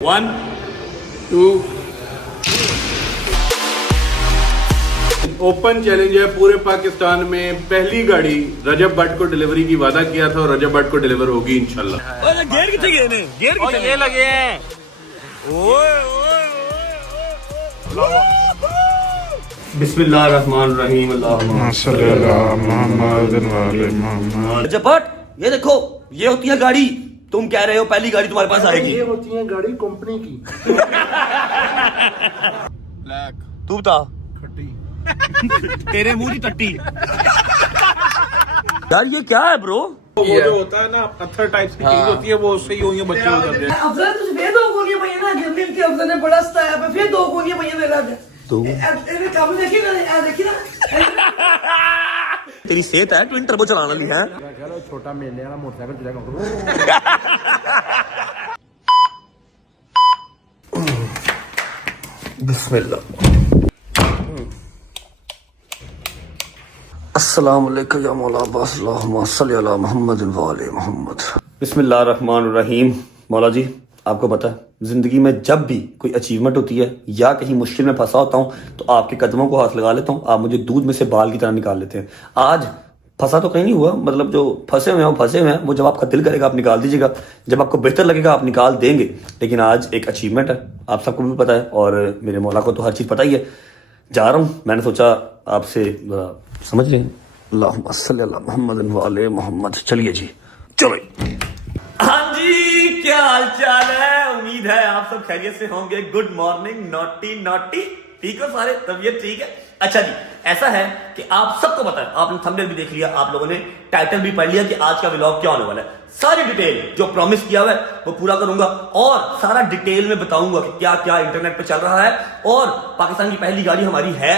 1, 2 open challenge है पूरे पाकिस्तान में। पहली गाड़ी रजब भट्ट को डिलीवरी की वादा किया था और रजब भट्ट को डिलीवर होगी इंशाल्लाह। गेयर कितने गए ने? गेयर कितने लगे हैं? बिस्मिल्लाहिर्रहमानिर्रहीम। रजब भट्ट, ये देखो, ये होती है गाड़ी। तुम कह रहे हो पहली गाड़ी तुम्हारे पास आएगी। ये होती है गाड़ी कंपनी की। ब्लैक तू बता। खट्टी तेरे मुंह की टट्टी। यार ये क्या है ब्रो? वो जो होता है ना पत्थर टाइप की चीज होती है, वो उससे ही होंगे बच्चे उतर गए। अफजल तुझे फिर दो गोलियां पईयां ना जमीन के अफजल ने बड़ा सताया पे फिर दो गोलियां पईयां मेरा दो ਇਹਨੇ ਕੰਮ ਦੇਖੀ ਨਾ ਦੇਖੀ ਨਾ तेरी सेहत है ट्विन टर्बो चलाने वाली है। चलो छोटा मेले वाला मोटरसाइकिल चलाएगा। बिस्मिल्लाह। अस्सलाम वालेकुम या मौला अब्बास, अल्लाहुम्मा सल्ली अला मुहम्मद व आले मुहम्मद। बिस्मिल्लाहिर्रहमानिर्रहीम। मौला जी, आपको पता है जिंदगी में जब भी कोई अचीवमेंट होती है या कहीं मुश्किल में फंसा होता हूँ तो आपके कदमों को हाथ लगा लेता हूँ, आप मुझे दूध में से बाल की तरह निकाल लेते हैं। आज फंसा तो कहीं नहीं हुआ, मतलब जो फंसे हुए हैं वो जब आपका दिल करेगा आप निकाल दीजिएगा, जब आपको बेहतर लगेगा आप निकाल देंगे। लेकिन आज एक अचीवमेंट है, आप सबको भी पता है और मेरे मौला को तो हर चीज़ पता ही है। जा रहा हूँ, मैंने सोचा आपसे जरा समझ लें। अल्लाहुम्मा सल्ली अला मुहम्मद व आले मुहम्मद। चलिए जी, चलो। हाँ जी, क्या हाल चाल है? उम्मीद है आप सब खैरियत से होंगे। Good morning naughty. ठीक हो सारे? तबीयत ठीक है? अच्छा जी, ऐसा है कि आप सबको पता है, आपने थंबनेल भी देख लिया, आप लोगों ने टाइटल भी पढ़ लिया कि आज का व्लॉग क्या होने वाला है। सारी डिटेल जो प्रॉमिस किया हुआ है वो पूरा करूंगा और सारा डिटेल में बताऊंगा कि क्या क्या इंटरनेट पे चल रहा है और पाकिस्तान की पहली गाड़ी हमारी है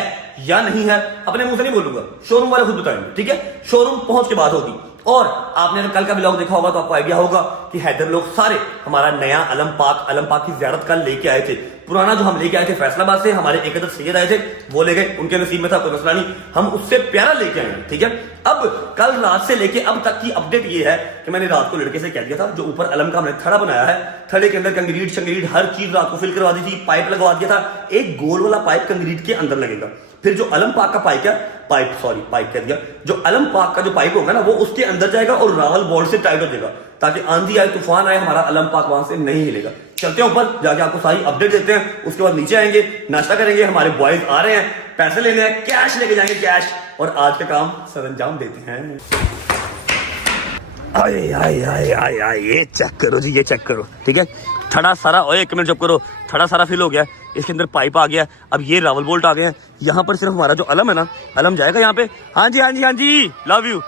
या नहीं है। अपने मुंह से नहीं बोलूंगा, शोरूम वाले खुद बताएंगे, ठीक है? शोरूम पहुंच के बात होगी। और आपने अगर कल का व्लॉग देखा होगा तो आपको आइडिया होगा कि हैदर लोग सारे हमारा नया अलम पाक की ज़ियारत कल लेके आए थे। पुराना जो हम लेके आए थे फैसलाबाद से, हमारे एक सैयद आए थे, वो ले गए, उनके नसीब में था, कोई मसला नहीं, हम उससे प्यारा लेके आए, ठीक है? अब कल रात से लेके अब तक की अपडेट ये है कि मैंने रात को लड़के से कह दिया था, जो ऊपर अलम का हमने थड़ा बनाया है, थड़े के अंदर कंक्रीट हर चीज रात को फिल करवा दी थी, पाइप लगवा दिया था। एक गोल वाला पाइप कंक्रीट के अंदर लगेगा, फिर जो अलम पाक का पाइप कह दिया, जो अलम पाक का जो पाइप होगा ना वो उसके अंदर जाएगा और रावल बोल्ट से टाइट हो जाएगा, ताकि आंधी आए तूफान आए हमारा अलम पाक वहां से नहीं हिलेगा। चलते हैं ऊपर, जाके आपको सारी अपडेट देते हैं, उसके बाद नीचे आएंगे, नाश्ता करेंगे, हमारे बॉयज आ रहे हैं, पैसे लेने हैं, कैश लेके जाएंगे, कैश, और आज का काम सरंजाम देते हैं। आए, ये चेक करो जी, ये चेक करो, ठीक है? थड़ा सारा, ओए एक मिनट चुप करो, थड़ा सारा फिल हो गया, इसके अंदर पाइप आ गया, अब ये रावल बोल्ट आ गए हैं। यहाँ पर सिर्फ हमारा जो अलम है ना, अलम जाएगा यहाँ पे। हाँ जी, लव यू।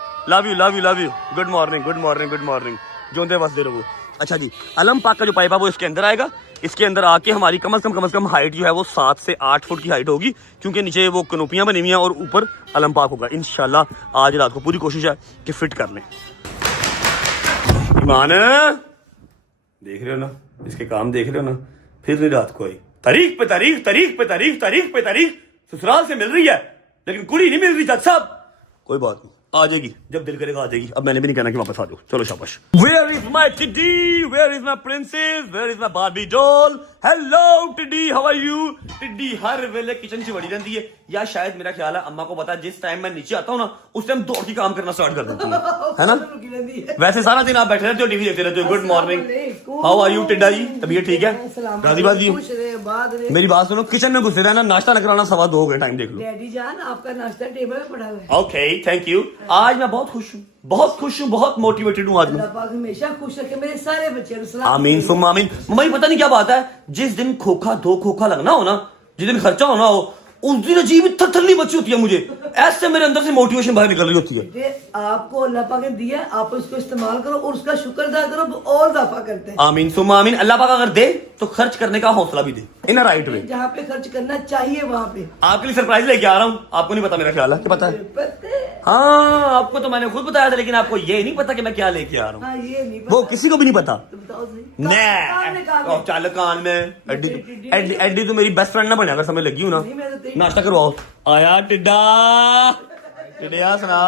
Good morning. जोंदे बस दे रहो। अच्छा जी, अलम पाक का जो पाइप है वो इसके अंदर आएगा। इसके अंदर आके हमारी कम से कम हाइट जो है वो 7 से 8 फुट की हाइट होगी, क्योंकि नीचे वो कनोपियां बनी हुई हैं और ऊपर अलम पाक होगा। इंशाल्लाह आज रात को पूरी कोशिश है कि फिट कर लें। ईमान देख रहे हो ना, इसके काम देख रहे हो ना, फिर नहीं रात को आई। तारीख पे तारीख ससुराल से मिल रही है, लेकिन कुड़ी नहीं मिल रही। जज साहब कोई बात नहीं, आ जाएगी जब दिल करेगा, आ जाएगी। अब मैंने भी नहीं कहना कि वापस आ जाओ, चलो शाबाश। Where is my टिड्डी? Where is my princess? Where is my Barbie doll? Hello टिड्डी, how are you? टिड्डी हर वेले किचन से बड़ी रहती है, या शायद मेरा ख्याल है अम्मा को पता है जिस टाइम मैं नीचे आता हूँ ना उस टाइम दौड़ के काम करना स्टार्ट कर देती है ना? वैसे सारा दिन आप बैठे रहते हो, टीवी देखते रहते हो। Good morning, how are you टिड्डा जी? तबीयत ठीक है? राजी बाजी? मेरी बात सुनो, किचन में घुसे रहना, नाश्ता न कराना, 2:15 हो गए, टाइम देख लो। डैडी जान आपका नाश्ता टेबल पे पड़ा हुआ है। Okay, thank you. आज मैं बहुत खुश हूँ, बहुत मोटिवेटेड हूँ आज मैं। अल्लाह पाक हमेशा खुश रखे मेरे सारे बच्चे। आमीन सुम्मा आमीन। मम्मा पता नहीं क्या बात है, जिस दिन दो खोखा लगना हो ना, जिस दिन खर्चा होना हो, उस दिन अजीब थरथरली बच्ची होती है मुझे, ऐसे मेरे अंदर से मोटिवेशन बाहर निकल रही होती है। आपको अल्लाह पाक ने दिया, आप उसको इस्तेमाल करो और उसका शुक्र अदा करो, और इजाफा करते हैं। आमीन सुम्मा आमीन। अल्लाह पाक अगर दे तो खर्च करने का हौसला भी दे, इन राइट वे। जहाँ पे खर्च करना चाहिए वहाँ पे। आपके लिए सरप्राइज लेके आ रहा हूँ, आपको नहीं पता, मेरा ख्याल है कि पता है। हाँ, आपको तो मैंने खुद बताया था, लेकिन आपको ये नहीं पता कि मैं क्या लेके आ रहा हूँ। ये नहीं पता। वो किसी को भी नहीं पता। बताओ चल कान में एडी तो मेरी बेस्ट फ्रेंड ना बने, अगर समझ लगी हूँ ना। नाश्ता करवाओ। आया टिड्डा सुना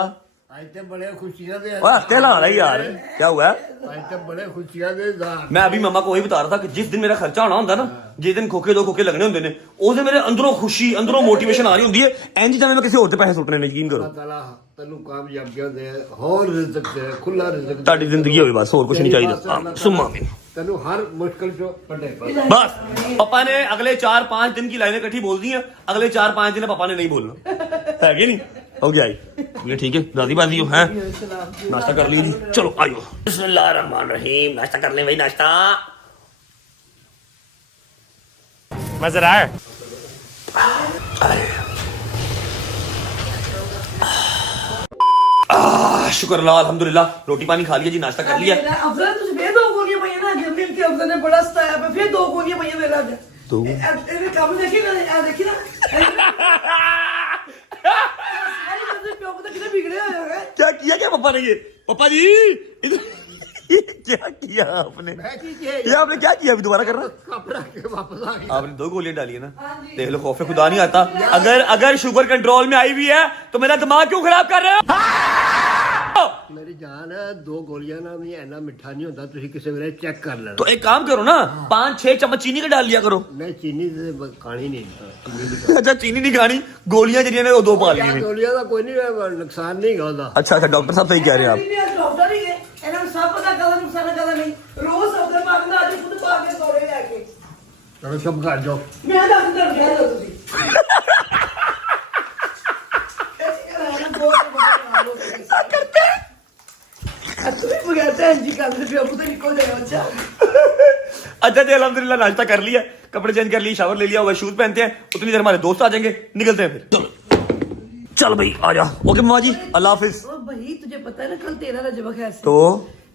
आज तो बड़े खुशियां दे ओए हंसते ला रहा है यार, क्या हुआ है? आज तो बड़े खुशियां दे मैं अभी मम्मा को वही बता रहा था कि जिस दिन मेरा खर्चा होना होता ना, जिस दिन खोखे 2 खोखे लगने होंगे ने, उस दिन मेरे अंदरों खुशी अंदरों मोटिवेशन आ रही होती है। इंज जिवें मैं किसी होर ते पैसे सुटने ने, यकीन करो। ताला तन्नू कामयाबियां दे, होर रिज़्क दे, खुला रिज़्क दे। ਤੁਹਾਡੀ ਜ਼ਿੰਦਗੀ ਹੋਵੇ ਬਸ, ਹੋਰ ਕੁਝ ਨਹੀਂ ਚਾਹੀਦਾ। सुम्मा में तन्नू हर मुश्किल चो कटे बस पापा ने अगले 4-5 दिन की लाइनें इकट्ठी बोल दी हैं, अगले 4-5 दिन पापा ने नहीं बोलना है कि नहीं? हो गया ये ठीक है, राजी बाजी हो हैं? नाश्ता कर ली जी, चलो आयो। बिस्मिल्लाहिर्रहमानिर्रहीम, नाश्ता कर ले भाई, नाश्ता मजा आया। शुक्र अल्लाह, अल्हम्दुलिल्लाह, रोटी पानी खा लिया जी, नाश्ता कर लिया। अफजल तुझे फिर 2 गोलियां पईयां ना, जमीन के अफजल ने बड़ा सताया पे, फिर 2 गोलियां पईयां मेरे आज। दो? ए काम देखी ना, देखी ना। अरे मतलब क्यों पता कितने बिगड़े हुए हैं। क्या किया क्या पापा ने? ये पापा जी ये क्या किया आपने? ये आपने क्या किया? अभी दोबारा करना? कपड़ा के वापस आ गया। आपने 2 गोलियां डाली है ना, देख लो, खौफ खुदा नहीं आता। अगर शुगर कंट्रोल में आई हुई है तो मेरा दिमाग क्यों खराब कर रहे हो? मेरी जान 2 गोलियां ना भी ऐना मिठा नहीं होता, तुसी किसी वेले चेक कर लेना। तो एक काम करो ना, 5-6 चम्मच चीनी का डाल लिया करो। नहीं चीनी से खानी नहीं, चीनी नहीं अच्छा चीनी नहीं खानी, गोलियां जरिए ने वो 2 पा ली खानी। गोलियां का कोई नहीं नुकसान नहीं होता। अच्छा अच्छा, डॉक्टर साहब सही कह रहे हैं आप। डॉक्टर ही है, इन्हें सब पता कदा नुकसान कदा नहीं। रोज अफजल पाक ना आज खुद पाक के दौड़े लेके। चलो सब कर जाओ। मैं दस दिन कह दो तुसी। अच्छा जी, अल्हम्दुलिल्लाह नाश्ता कर लिया, कपड़े चेंज कर लिए, शावर ले लिया, वह शूज पहनते हैं, उतनी देर हमारे दोस्त आ जाएंगे, निकलते हैं फिर। चल भाई आ जा। ओके मामा जी, अल्लाह हाफिज। भाई तुझे पता है ना कल 13 रजब है, तो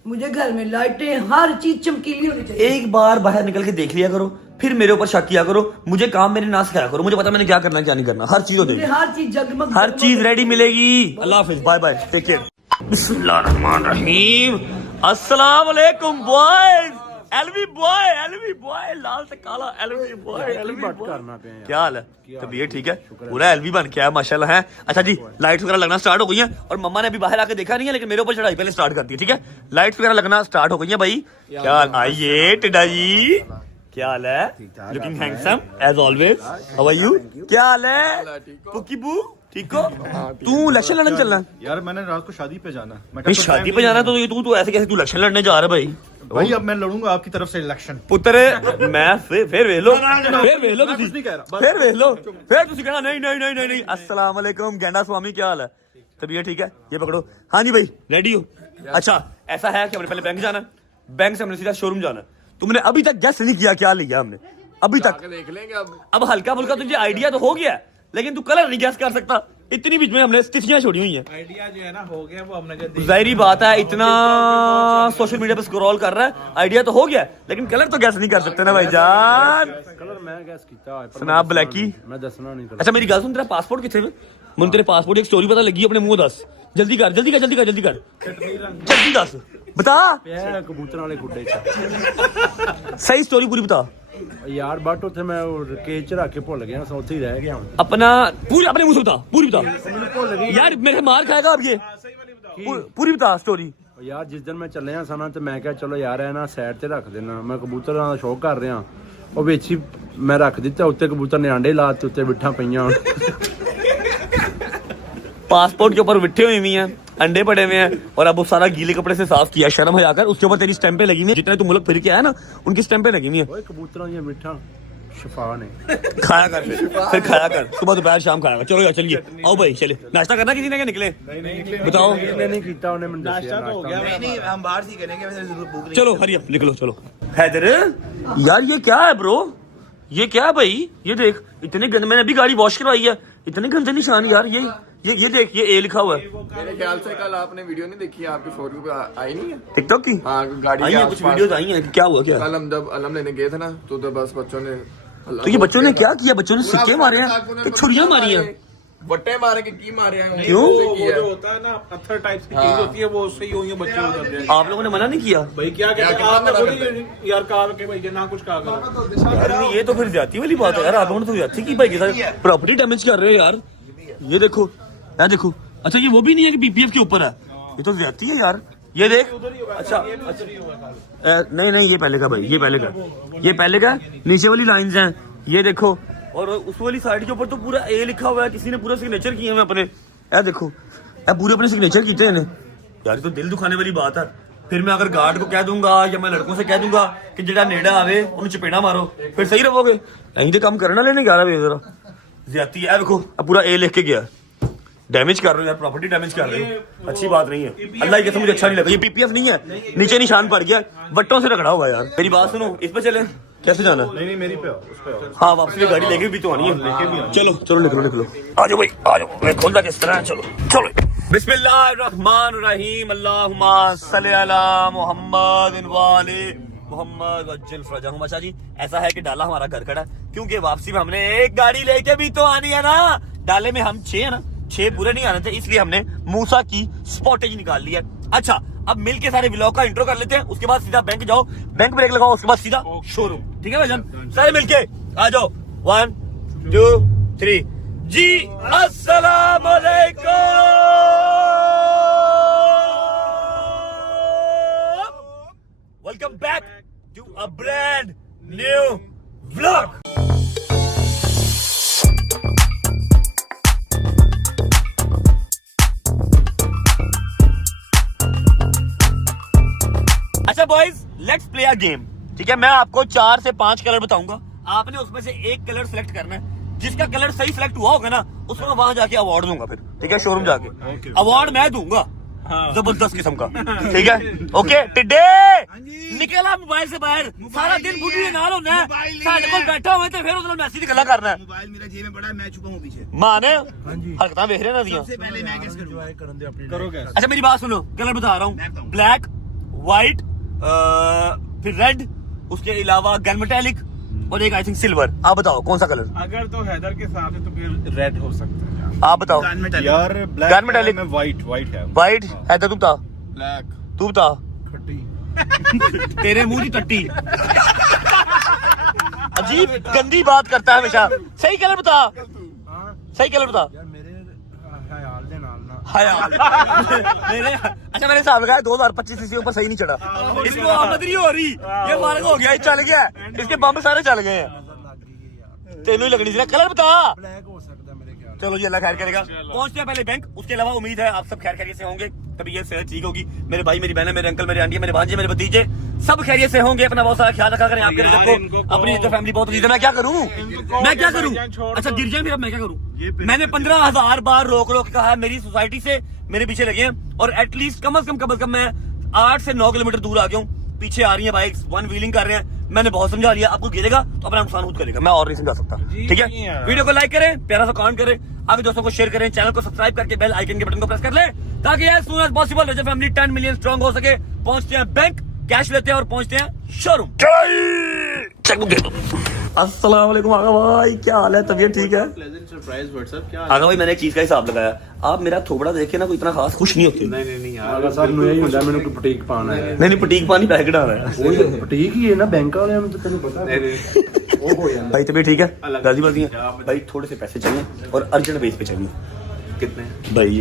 मुझे घर में लाइटें हर चीज चमकीली होनी चाहिए। एक बार बाहर निकल के देख लिया करो, फिर मेरे ऊपर शक किया करो, मुझे काम मेरे ना सिखाया करो, मुझे पता मैंने क्या करना क्या नहीं करना, हर चीज हो मुझे जाएगी, हर चीज जगमग हर चीज रेडी मिलेगी। अल्लाह हाफिज, बाय बाय, टेक केयर। बिस्मिल्लाहिर्रहमानिर्रहीम, अस्सलाम वालेकुम बॉयज, एलवी बॉय, लाल से काला एलवी बॉय, क्या हाल है? तबीयत ठीक है? पूरा एलवी बन के आया माशाल्लाह है। अच्छा जी, लाइट्स वगैरह लगना स्टार्ट हो गई हैं, और मम्मा ने अभी बाहर आके देखा नहीं है, लेकिन मेरे ऊपर चढ़ाई पहले स्टार्ट कर दी, ठीक है? लाइट्स वगैरह लगना स्टार्ट हो गई हैं भाई। क्या हाल? आइए टिड्डा जी, क्या हाल है? Looking handsome as always, how are you? क्या हाल है पुक्की बू, ठीक हो? तू इलेक्शन लड़ने चलना है यार? मैंने रात को शादी पे जाना। भाई, शादी पे जाना है तो तू ऐसे कैसे तू इलेक्शन लड़ने जा रहा है भाई? भाई अब मैं लड़ूंगा आपकी तरफ से इलेक्शन। पुत्र मैं फिर वेख लो, फिर वेख लो तुसी, नहीं कह रहा, फिर वेख लो, फिर तुसी कहना नहीं। अस्सलाम वालेकुम गेंडा स्वामी, क्या हाल है? तबीयत ठीक है? ये पकड़ो। हाँ जी भाई, रेडी हो? अच्छा ऐसा है कि हमने पहले बैंक जाना है, बैंक से हमने सीधा शोरूम जाना है। तुमने अभी तक गेस नहीं किया क्या लिया हमने अभी तक? देख लेंगे अब हल्का फुल्का तुझे आइडिया तो हो गया, लेकिन तू कलर नहीं गैस कर सकता, इतनी बीच में हमने स्टिचियां छोड़ी हुई हैं। आइडिया जो है ना हो गया, वो हमने जाहिर बात है, इतना सोशल मीडिया पे स्क्रॉल कर रहा है, आइडिया तो हो गया, लेकिन कलर तो गैस नहीं कर सकते ना भाईजान। कलर मैं गैस किया सनाब ब्लैकी, मैं दसना नहीं। अच्छा मेरी गल सुन, तेरा पासपोर्ट किथे में? मुझे तेरे पासपोर्ट एक स्टोरी पता लगी, अपने मुंह दस, जल्दी कर जल्दी दस, बता कबूतर वाले गुड्डे सही स्टोरी पूरी बता यार। बट उसे मैं केज च रख के भुल गया, उत्थे ही रह गया हूं। अपना पूरी, अपने मुंह से बता, पूरी बता यार, मेरे मार खाएगा अब ये, पूरी बता स्टोरी। यार जिस दिन मैं ਚੱਲਿਆ ਸਾਂ ਨਾ ਤੇ ਮੈਂ ਕਿਹਾ ਚਲੋ ਯਾਰ ਇਹ ਨਾ ਸਾਈਡ ਤੇ ਰੱਖ ਦੇਣਾ, ਮੈਂ ਕਬੂਤਰਾਂ ਦਾ ਸ਼ੌਕ ਕਰ ਰਿਹਾ, ਉਹ ਵਿੱਚ ਹੀ ਮੈਂ ਰੱਖ ਦਿੱਤਾ, ਉੱਤੇ ਕਬੂਤਰ ਨੇ ਆਂਡੇ ਲਾਤੇ, ਉੱਤੇ ਬਿੱਠਾਂ ਪਈਆਂ ਹੁਣ। पासपोर्ट के ऊपर बिठे हुए हुई हैं, अंडे पड़े हुए हैं, और अब वो सारा गीले कपड़े से साफ किया, शर्म हया कर, उसके ऊपर तेरी स्टैंपें लगी हुई हैं, जितने तू मुल्क फिर के आया ना उनकी स्टैंपें लगी हुई हैं। ओए कबूतਰਾਂ ਦੀਆਂ ਮਿੱਠਾਂ शिफा ने खाया कर फिर खाया कर, सुबह दोपहर शाम खाया कर। चलो यार चलिए, आओ भाई चले, नाश्ता करना किसी ने क्या निकले? बताओ। नहीं कीता उन्हें, मैंने नाश्ता तो हो गया। नहीं हम बाहर से करेंगे, वैसे जरूर भूख चलो हरी अप निकलो, चलो। हैदर यार ये क्या है ब्रो, ये क्या है भाई? ये देख इतने गंदे, मैंने अभी गाड़ी वॉश करवाई है, इतने गंदे निशान यार। ये देख, ये ए लिखा हुआ है। मेरे ख्याल से कल आपने वीडियो नहीं देखी है, आपकी फॉर यू पे आई नहीं है? टिकटॉक की हाँ गाड़ी आई के है, कुछ आसपास। वीडियोस आई हैं, क्या हुआ क्या? कल हम जब अलम लेने गए थे ना, तो बस बच्चों ने तो ये बच्चों ने क्या किया? बच्चों ने सिक्के मारे हैं कि छुरियां मारी हैं? बट्टे मारे के की मारे हैं? क्यों? वो जो होता है ना पत्थर टाइप की चीज होती है, वो उससे यूं ही बच्चे उतर जाते हैं। आप लोगों ने मना नहीं किया? भाई क्या कहते हैं आपने बोली यार, कहा के भाई ना कुछ कहा करो यार ये तो फिर जाती वाली बात है यार, आप लोगों ने तो जाती की भाई के साथ प्रॉपर्टी डैमेज कर रहे हो यार। ये देखो यार, देखो अच्छा ये वो भी नहीं है कि पीपीएफ के ऊपर है, ये तो ज्यादती है यार। ये देख, अच्छा नहीं ये पहले का भाई, ये पहले का नीचे वाली लाइंस हैं ये देखो, और उस वाली साइड के ऊपर तो पूरा ए लिखा हुआ है, किसी ने पूरा सिग्नेचर किए हैं अपने, ए देखो ए पूरे अपने सिग्नेचर किए हैं यार। ये तो दिल दुखाने वाली बात है। फिर मैं अगर गार्ड को कह दूंगा या मैं लड़कों से कह दूंगा कि जेड़ा नेड़ा आवे उन्हें चपेड़ा मारो, फिर सही रहोगे? यहीं तो काम करना लेने 11 बजे जरा ज्यादती है। देखो अब पूरा ए लिख के गया, डैमेज कर रहे हो यार, प्रॉपर्टी डैमेज कर रहे हो, अच्छी बात नहीं है। अल्लाह की कसम मुझे अच्छा नहीं लगा। ये पीपीएफ नहीं है, नीचे निशान पड़ गया, बट्टों से रगड़ा हुआ यार। मेरी बात सुनो, इस पे चले, कैसे जाना? नहीं मेरी पे उस पे। हाँ वापसी गाड़ी लेके भी तो आनी है, चलो निकलो आ जाओ भाई, आ जाओ। मैं खोलता किस तरह, चलो बिस्मिल्लाहिर्रहमानिर्रहीम, अल्लाहुम्मा सल्ली अला मुहम्मद व आले मोहम्मद वज्जल फरजहुम। अच्छा जी, ऐसा है कि डाला हमारा घर खड़ा, क्योंकि वापसी में हमने एक गाड़ी लेके भी तो आनी है ना। डाले में हम 6 है ना, 6 पूरे नहीं आने थे, इसलिए हमने मूसा की स्पॉटेज निकाल ली है। अच्छा अब मिल के सारे व्लॉग का इंट्रो कर लेते हैं, उसके बाद सीधा बैंक जाओ, बैंक ब्रेक लगाओ, उसके बाद सीधा शोरूम। ठीक है भाईजान, सारे मिलके आ जाओ। 1 2 3 जी अस्सलाम वालेकुम, welcome back to a brand new vlog. अच्छा boys, let's play a game. ठीक है, मैं आपको 4 से 5 कलर बताऊंगा, आपने उसमें से एक कलर सिलेक्ट करना है। जिसका कलर सही सिलेक्ट हुआ होगा ना, उसको मैं वहां जाके अवार्ड दूंगा। फिर ठीक है, शोरूम जाके अवार्ड मैं दूंगा, जबरदस्त किस्म का। ठीक है, ओके। टिड्डे निकला मोबाइल से बाहर, सारा दिन बुढ़ी नाल होना है, साडे कोल बैठा होवे ते फिर उसने मैसेज गल्ला करना है। मोबाइल मेरा जेब में बड़ा है, मैं छुपा हूं पीछे। मां ने हरकतां देख रहे ना दियां। सबसे पहले मैं गेस करूंगा। अच्छा मेरी बात सुनो, कलर बता रहा हूँ, ब्लैक, व्हाइट, फिर रेड, उसके अलावा गन मेटालिक और एक आई थिंक सिल्वर। आप बताओ कौन सा कलर? अगर तो हैदर के साथ है तो फिर रेड हो सकता है। आप बताओ यार ब्लैक गन मेटालिक में व्हाइट है। व्हाइट है तो तू बता, ब्लैक तू बता। खट्टी तेरे मुंह की टट्टी, अजीब गंदी बात करता है हमेशा। सही कलर बता, सही कलर बता। यार मेरे ख्याल दे नाल ना मेरे अच्छा मैंने हिसाब लगाया 2025 सीसी ऊपर सही नहीं चढ़ा, इसको आमद नहीं हो रही, ये मार्ग हो गया, चल गया, इसके बम सारे चल गए हैं। तेनू ही लगनी थी ना। कलर बता। ब्लैक हो सकता है मेरे ख्याल। चलो जी, अल्लाह खैर करेगा। पहुंचते हैं पहले बैंक, उसके अलावा उम्मीद है आप सब खैर खैरियत से होंगे, तबीयत सेहत ठीक होगी। मेरे भाई, मेरी बहनें, मेरे अंकल, मेरे आंटी, मेरे भांजे, मेरे भतीजे सब खैरियत से होंगे। अपना बहुत सारा ख्याल रखा करें। आपके रजब को अपनी फैमिली बहुत अजीज है। मैं क्या करूं? अच्छा गिर जाए फिर अब मैं क्या करूं? मैंने 15,000 बार रोक कहा, मेरी सोसाइटी से मेरे पीछे लगे हैं, और एटलीस्ट कम से कम मैं 8 से 9 किलोमीटर दूर आ गया हूँ। पीछे आ रही है बाइक्स, वन व्हीलिंग कर रहे हैं। मैंने बहुत समझा लिया, आपको गिरेगा तो अपना नुकसान खुद करेगा, मैं और नहीं समझा सकता। ठीक है, वीडियो को लाइक करें, प्यारा सा कमेंट करें, आगे दोस्तों को शेयर करें, चैनल को सब्सक्राइब करके बेल आइकन के बटन को प्रेस कर ले, ताकि एज सून एज पॉसिबल रजब फैमिली 10 मिलियन स्ट्रांग हो सके। पहुंचते हैं बैंक, कैश लेते हैं और पहुंचते हैं शोरूम। अस्सलाम वालेकुम आगा भाई, क्या हाल है? तबीयत ठीक है? Pleasant surprise WhatsApp. क्या आगा भाई, मैंने एक चीज का हिसाब लगाया, आप मेरा थोबड़ा देख के ना कोई इतना खास खुश नहीं होते। नहीं यार, अगर सर ਨੂੰ ਇਹੀ ਹੁੰਦਾ ਮੈਨੂੰ ਕੋਈ ਬੁਟੀਕ ਪਾਣਾ ਹੈ। नहीं पटीक पानी पैकेट आ रहा है। ਉਹ ਬੁਟੀਕ ਹੀ ਹੈ ਨਾ ਬੈਂਕ ਵਾਲਿਆਂ ਨੂੰ ਤਾਂ ਤੈਨੂੰ ਪਤਾ ਉਹ ਹੋ ਜਾਂਦਾ। भाई तबीयत ठीक है? गाजी बाजी है भाई, थोड़े से पैसे चाहिए और अर्जेंट बेस पे चाहिए। कितने? भाई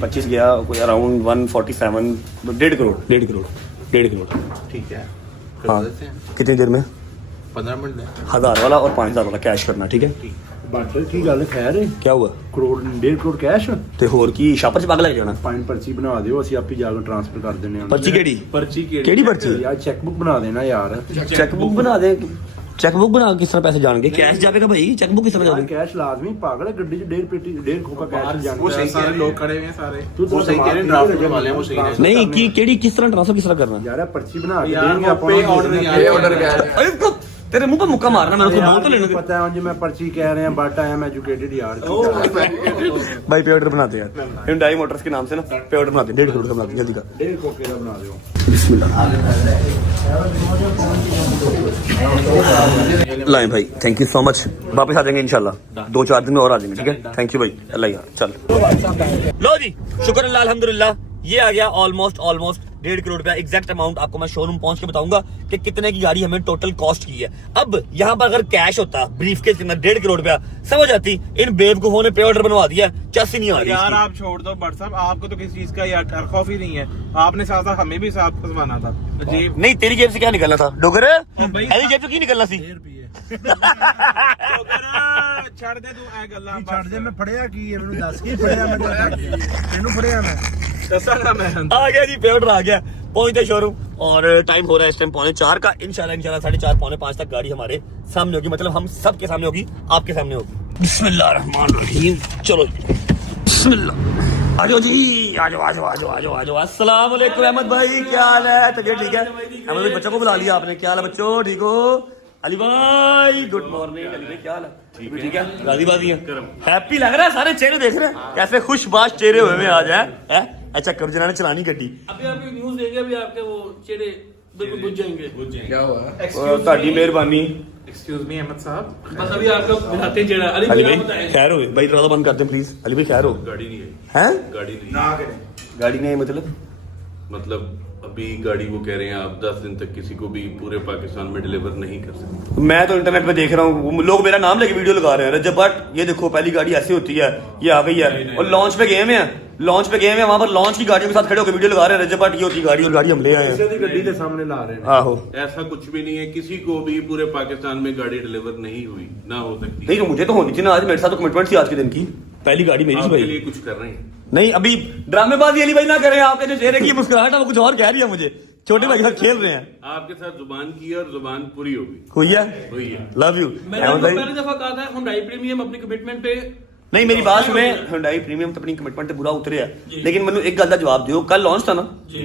25 गया, कोई अराउंड 147, 1.5 करोड़ 1.5 करोड़। ठीक है, हाँ, करवा देते हैं। कितनी देर में? 15 मिनट में 1000 वाला और 5000 वाला कैश करना। ठीक है, ਬਾਟਰ ਕੀ ਗੱਲ ਖੈਰ ਹੈ? क्या हुआ? ਕਰੋੜ 1.5 ਕਰੋੜ ਕੈਸ਼ ਤੇ ਹੋਰ ਕੀ ਸ਼ਾਪਰ ਚ ਪੱਗ ਲੱਗ ਜਾਣਾ? ਫਾਈਨ ਪਰਚੀ ਬਣਾ ਦਿਓ, ਅਸੀਂ ਆਪੇ ਜਾ ਕੇ ਟ੍ਰਾਂਸਫਰ ਕਰ ਦਿੰਨੇ ਆ। पर्ची केड़ी? पर्ची केड़ी पर्ची? ਯਾਰ ਚੈੱਕ ਬੁੱਕ ਬਣਾ ਦੇਣਾ ਯਾਰ। चेकबुक बना दे। चेकबुक बना किस तरह पैसे जाएंगे? कैश जाएगा भाई, चेकबुक किस तरह जाएगी? ਕੈਸ਼ ਲਾਜ਼ਮੀ, ਪਾਗਲ ਹੈ, ਗੱਡੀ 'ਚ 1.5 ਪੇਟੀ 1.5 ਖੋਖਾ ਕੈਸ਼ ਜਾਣਾ। वो सही सारे लोग खड़े हुए हैं सारे, तू वो सही कह रहे हैं, ड्राफ्ट में वाले हैं, वो सही है। नहीं की केड़ी किस तरह ट्रांसफर किस तरह करना? ਯਾਰ ਇਹ ਪਰਚੀ ਬਣਾ ਕੇ यार ਦੇਣਗੇ वो ਆਪਾਂ पे ਨੂੰ। ऑर्डर नहीं आ ये रहा। ऑर्डर क्या है? अरे इसको तेरे मुंह पे मुक्का मारना, मेरे को बोल तो लेने दे। पता है मैं पर्ची कह रहे हैं, बट आई एम एजुकेटेड यार। भाई पे ऑर्डर बनाते हैं यार, हिंडाई मोटर्स के नाम से ना पे ऑर्डर बनाते हैं, 1.5 करोड़ का बनाते हैं, जल्दी कर। 1.5 खोखे का बना दो। लाएं भाई, थैंक यू सो मच, वापस आ जाएंगे इंशाल्लाह, 2-4 दिन में और आ जाएंगे। ठीक है, थैंक यू भाई, अल्लाह यार। चल लो जी, शुक्र अल्लाह अल्हम्दुलिल्लाह, ये आ गया ऑलमोस्ट 1.5 करोड़ रुपया एग्जैक्ट अमाउंट आपको मैं शोरूम पहुंच के बताऊंगा कि कितने की गाड़ी हमें टोटल कॉस्ट की है। अब यहाँ पर अगर कैश होता ब्रीफकेस के अंदर 1.5 करोड़ रुपया, समझ आती। इन बेवकूफों ने पे ऑर्डर बनवा दिया, चस्सी नहीं आ रही यार आप छोड़ दो बट साहब, आपको तो किसी चीज का यार खौफ ही नहीं है। आपने साथ साथ हमें भी साथ फंसवाना था। जेब नहीं, तेरी जेब से क्या निकलना था डोगर? भाई ऐसी जेब से की निकलना सी? ਛੱਡ ਦੇ ਤੂੰ ਐ ਗੱਲਾਂ ਛੱਡ ਦੇ। ਮੈਂ ਫੜਿਆ ਕੀ ਹੈ ਮੈਨੂੰ ਦੱਸ ਕੀ ਫੜਿਆ ਮੈਂ ਤੈਨੂੰ ਫੜਿਆ ਮੈਂ ਦੱਸਾਂਗਾ मैं। आ गया जी, पे ऑर्डर आ गया, पहुंचते शोरूम और टाइम हो रहा है इस टाइम 4:45 का। इंशाल्लाह 4:30 5:45 तक गाड़ी हमारे सामने होगी, मतलब हम सबके सामने होगी, आपके सामने होगी। बिस्मिल्लाहिर्रहमानिर्रहीम, चलो बिस्मिल्लाह। आ जाओ जी, आ जाओ आ जाओ आ जाओ आ जाओ आ जाओ। अस्सलाम वालेकुम अहमद भाई, क्या हाल है? तबीयत ठीक है? अहमद भाई बच्चों को बुला लिया आपने, क्या हाल है बच्चों, ठीक हो? अली भाई गुड मॉर्निंग। अली भाई क्या हाल है? ठीक है, गाजीबाजी है, हैप्पी लग रहा है, सारे चेहरे देख रहे हैं कैसे खुशबाश चेहरे हुए में आज है। अच्छा कब जना ने चलानी गड्डी, अभी आपकी न्यूज़ देंगे, अभी आपके वो चेहरे बिल्कुल बुझ जाएंगे। क्या हुआ? ਤੁਹਾਡੀ ਮਿਹਰਬਾਨੀ। एक्सक्यूज मी अहमद साहब, बस अभी आपका बुझाते हैं चेहरा। अली भाई खैर हो भाई, दरवाजा बंद कर दे प्लीज। अली भाई खैर हो? गाड़ी नहीं है, हैं? गाड़ी नहीं ना है। करें। गाड़ी नहीं है मतलब अभी गाड़ी वो कह रहे हैं आप 10 दिन तक किसी को भी पूरे पाकिस्तान में डिलीवर नहीं कर सकते। मैं तो इंटरनेट पे देख रहा हूँ लोग मेरा नाम लेके वीडियो लगा रहे हैं, रजब भट्ट ये देखो पहली गाड़ी ऐसी होती है, ये आ गई है। और लॉन्च पे गए हुए हैं, लॉन्च पे गए हुए हैं, वहां पर लॉन्च की गाड़ियों के साथ खड़े होकर वीडियो लगा रहे हैं, रजब भट्ट ये होती गाड़ी और गाड़ी हम ले आए हैं। गड्डी के सामने ला रहे हैं। आहो, ऐसा कुछ भी नहीं है, किसी को भी पूरे पाकिस्तान में गाड़ी डिलीवर नहीं हुई, ना हो सकती। नहीं तो मुझे तो होनी थी ना, आज मेरे साथ तो कमिटमेंट थी आज के दिन की। पहली गाड़ी मेरी थी आपके भाई। लिए कुछ कर रहे हैं। नहीं अभी ड्रामेबाजी अली भाई ना करें, आपके जो चेहरे की मुस्कुराहट है वो कुछ और कह रही है मुझे। छोटे भाई के साथ खेल रहे हैं, आपके साथ जुबान की और जुबान पूरी होगी। हुई है, हुई है। Love you. मैंने आपको पहली दफा कहा था Hyundai प्रीमियम अपनी कमिटमेंट पे। नहीं मेरी बात सुने, Hyundai प्रीमियम तो अपनी कमिटमेंट से पूरा उतरे है, लेकिन मैंने एक गल का जवाब दियो, कल लॉन्च था ना,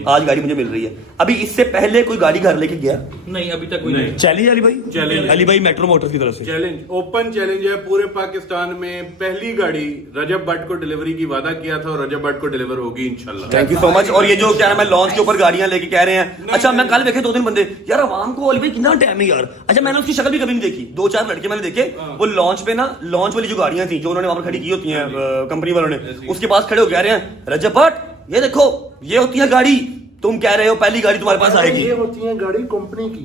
आज गाड़ी मुझे मिल रही है। अभी इससे पहले कोई गाड़ी घर लेके गया? नहीं अभी तक कोई नहीं। चैलेंज अली भाई, चैलेंज अली भाई मेट्रो मोटर्स की तरफ से चैलेंज, ओपन चैलेंज है। पूरे पाकिस्तान में पहली गाड़ी रजब भट्ट को डिलीवरी की वादा किया था और रजब भट्ट को डिलीवर होगी इंशाल्लाह। Thank you so much. और ये जो क्या नाम है लॉन्च के ऊपर गाड़ियां लेके कह रहे हैं, अच्छा मैं कल देखे 2-3 बंदे, यार आवाम को अली भाई कितना टाइम है यार। अच्छा मैंने उसकी शक्ल भी कभी नहीं देखी, 2-4 लड़के मैंने देखे वो लॉन्च पे ना, लॉन्च वाली जो गाड़ियां थी जो उन्होंने वहां पर खड़ी की होती हैं कंपनी वालों ने, उसके पास खड़े हो कह रहे हैं रजब भट्ट ये देखो ये होती है गाड़ी, तुम कह रहे हो पहली गाड़ी तुम्हारे पास आएगी। ये होती है गाड़ी कंपनी की।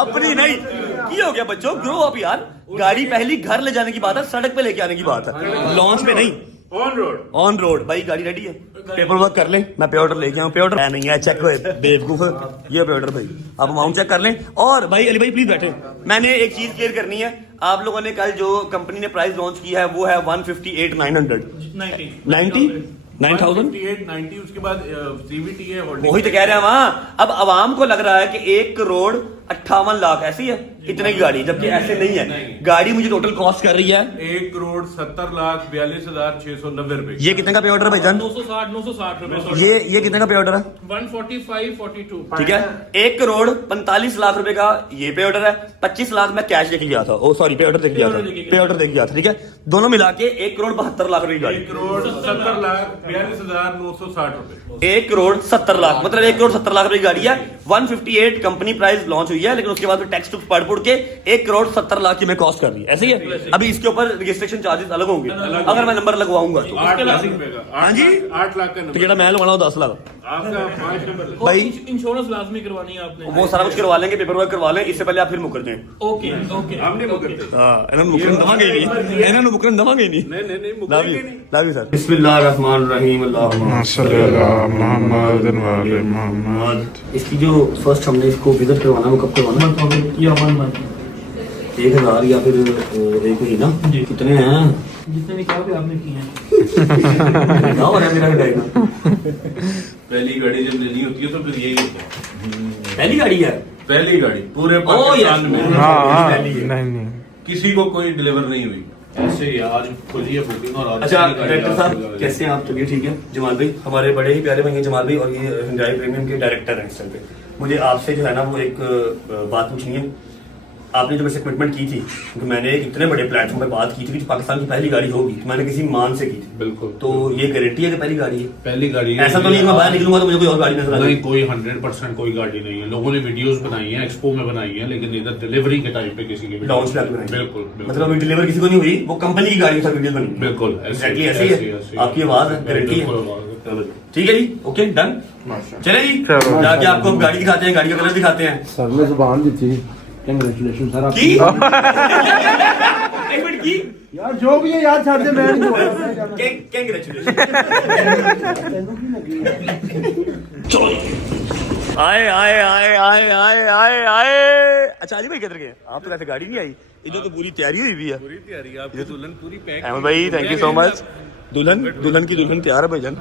अपनी नहीं, ये हो गया बच्चों, ग्रो अप यार। गाड़ी पहली घर ले जाने की बात है, सड़क पे लेके आने की बात है, लॉन्च पे नहीं। On road, on road. भाई गाड़ी रेडी है, पेपर वर्क कर लें, मैं पे ऑर्डर लेके आऊँ। पे ऑर्डर नहीं है, चेक हुए बेवकूफ, ये पे ऑर्डर भाई आप अमाउंट चेक कर लें। और भाई अली भाई प्लीज बैठे, मैंने एक चीज क्लियर करनी है। आप लोगों ने कल जो कंपनी ने प्राइस लॉन्च किया है वो है 158,900 90 उसके बाद CVT है, होल्डिंग। वही तो कह रहे हैं वहां। अब आवाम को लग रहा है कि 1 करोड़ 58 लाख ऐसी है इतने की गाड़ी, जबकि ऐसे नहीं है। गाड़ी मुझे टोटल कॉस्ट कर रही है 1 करोड़ 70 लाख 42,690 रुपए। ये कितने का पे ऑर्डर है भाईजान? 960 रुपए। ये कितने का पे ऑर्डर है? 145.42। ठीक है, 1 करोड़ 45 लाख रुपए का ये पे ऑर्डर है, 25 लाख मैं कैश देख लिया था, ओ सॉरी पे ऑर्डर देख लिया था, पे ऑर्डर देख लिया था। ठीक है, दोनों मिला के 1 करोड़ 72 लाख रुपए की गाड़ी। 1 करोड़ 70 लाख 42,960 रुपए। 1 करोड़ 70 लाख मतलब 1 करोड़ 70 लाख रुपए की गाड़ी है। 158 कंपनी प्राइस लॉन्च हुई है, लेकिन उसके बाद फिर टैक्स टूक्स पड़ के 1 करोड़ 70 लाख की मैं कॉस्ट कर रही है। ऐसे ही है। अभी इसके ऊपर रजिस्ट्रेशन चार्जेस अलग होंगे अगर मैं नंबर लगवाऊंगा तो। 8 लाख रुपए का। हाँ जी, 8 लाख का तो नंबर जेड़ा मैं लगवाना 10 लाख आपका 5 नंबर भाई। इंश्योरेंस लाजमी करवानी है आपने। वो सारा कुछ करवा लेंगे, पेपर वर्क करवा लें, इससे पहले आप फिर मुकर जाएं। Okay okay. हमने मुकरते। हां इन्होंने मुकरन दवांगे नहीं, इन्होंने मुकरन दवांगे नहीं। नहीं लव मुकरेंगे यू, नहीं। Love you sir. बिस्मिल्लाहिर्रहमानिर्रहीम, अल्लाहुम्मा सल्ली अला मुहम्मद व आले मुहम्मद। इसकी जो फर्स्ट हमने इसको विजिट करवाना है वो कब करवाना है? या 1 मंथ 1000 या फिर 1 महीना कितने हैं? जितने भी कहा आपने किए हैं। क्या हो रहा है मेरा गाड़ी? पहली गाड़ी जब लेनी होती है तो फिर यही होता है। पहली गाड़ी है, पहली गाड़ी पूरे पाकिस्तान में नहीं किसी को कोई डिलीवर नहीं हुई। ऐसे ही आज खुली है बुकिंग और आज अच्छा की गाड़ी डायरेक्टर आज साहब खुला है। कैसे हैं आप? तबीयत ठीक है? जमाल भाई हमारे बड़े ही प्यारे भाई हैं जमाल भाई, और ये Hyundai प्रीमियम के डायरेक्टर हैं इस टाइम पे। मुझे आपसे जो है ना वो एक बात पूछनी है। आपने जो मेरे से कमिटमेंट की थी, क्योंकि मैंने इतने बड़े प्लेटफॉर्म पे बात की थी कि पाकिस्तान की पहली गाड़ी होगी, तो मैंने किसी मान से की थी। बिल्कुल। तो ये गारंटी है कि पहली गाड़ी है? पहली गाड़ी है। ऐसा तो नहीं मैं बाहर निकलूंगा तो मुझे कोई और गाड़ी नजर आ नहीं, जाएगी? कोई 100% कोई गाड़ी नहीं है। लोगों ने वीडियोस बनाई हैं, एक्सपो में बनाई है, लेकिन इधर डिलीवरी के टाइम पे किसी की लॉन्च पे आपने बिल्कुल मतलब अभी डिलीवर किसी को नहीं हुई, वो कंपनी की गाड़ी के साथ वीडियो बनी। बिल्कुल एग्जैक्टली ऐसी है आपकी आवाज है, गारंटी है। ठीक है जी, ओके डन। चले जी, जाके आपको गाड़ी दिखाते हैं, गाड़ी का कलर दिखाते हैं। सर ने जुबान दी थी, कांग्रेचुलेशन सर की एक मिनट की यार, जो भी है यार छाड़ दे, मैं नहीं जोड़ा। कांग्रेचुलेशन। आए आए आए आए आए आए आए। अच्छा अली भाई किधर गए? आप तो कहते गाड़ी नहीं आई, इधर तो पूरी तैयारी हुई भी है। पूरी तैयारी, आपकी दुल्हन पूरी पैक। अहमद भाई थैंक यू सो मच। दुल्हन की दुल्हन तैयार है भाईजान।